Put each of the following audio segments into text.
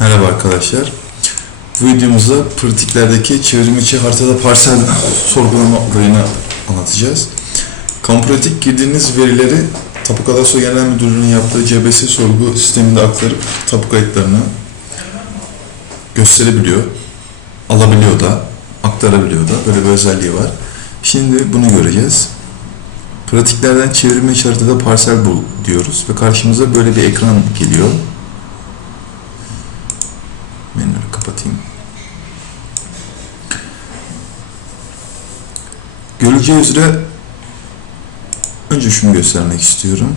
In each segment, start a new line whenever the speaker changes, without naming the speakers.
Merhaba arkadaşlar. Bu videomuzda pratiklerdeki çevrim içi haritada parsel sorgulama olayını anlatacağız. Kampratik girdiğiniz verileri Tapu Kadastro Genel Müdürlüğü'nün yaptığı CBS sorgu sisteminde aktarıp tapu kayıtlarını gösterebiliyor, alabiliyor da, aktarabiliyor da. Böyle bir özelliği var. Şimdi bunu göreceğiz. Pratiklerden içi haritada parsel bul diyoruz ve karşımıza böyle bir ekran geliyor. Görüleceği üzere önce şunu göstermek istiyorum.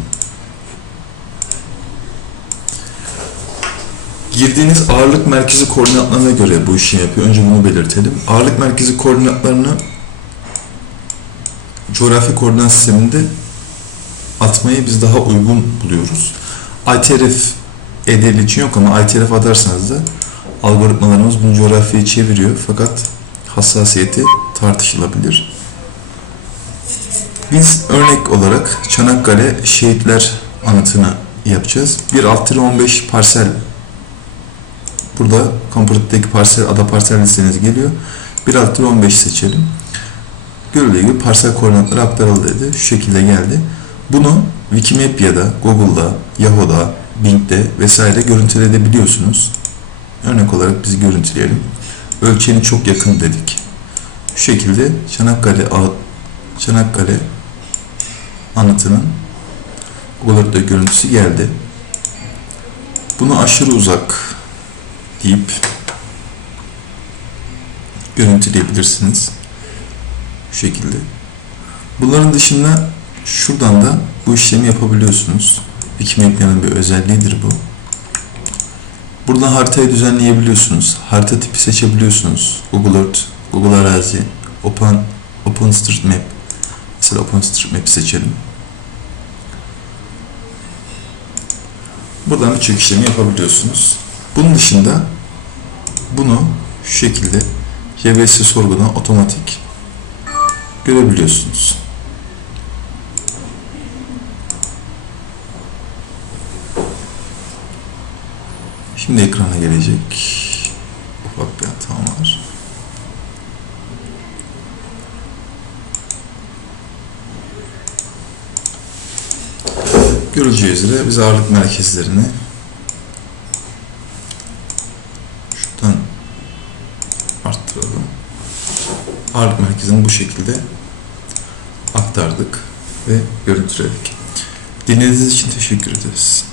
Girdiğiniz ağırlık merkezi koordinatlarına göre bu işi yapıyor. Önce bunu belirtelim. Ağırlık merkezi koordinatlarını coğrafi koordinat sisteminde atmayı biz daha uygun buluyoruz. ITRF EDL için yok ama ITRF atarsanız da algoritmalarımız bunu coğrafyaya çeviriyor fakat hassasiyeti tartışılabilir. Biz örnek olarak Çanakkale şehitler anıtını yapacağız. 1 alt 15 parsel burada Comfort'taki parsel ada parsel listeniz geliyor. 1 alt 15 seçelim. Görüldüğü gibi parsel koordinatları aktarıldı dedi. Şu şekilde geldi. Bunu Wikimedia'da, Google'da, Yahoo'da, Bing'de vesaire görüntüleyebiliyorsunuz. Örnek olarak biz görüntüleyelim. Ölçeni çok yakın dedik. Şu şekilde Çanakkale Çanakkale anıtının Google'da görüntüsü geldi. Bunu aşırı uzak deyip görüntüleyebilirsiniz. Şu şekilde. Bunların dışında şuradan da bu işlemi yapabiliyorsunuz. Wikimedia'nın bir özelliğidir bu. Buradan haritayı düzenleyebiliyorsunuz. Harita tipi seçebiliyorsunuz. Google Earth, Google Arazi, Open, OpenStreetMap. Mesela OpenStreetMap seçelim. Buradan birçok işlemi yapabiliyorsunuz. Bunun dışında bunu şu şekilde GBS sorgudan otomatik görebiliyorsunuz. Şimdi ekrana gelecek. Ufak bir hatam var. Görüleceği üzere biz ağırlık merkezlerini şuradan arttıralım. Ağırlık merkezini bu şekilde aktardık ve görüntüledik. Dinlediğiniz için teşekkür ederiz.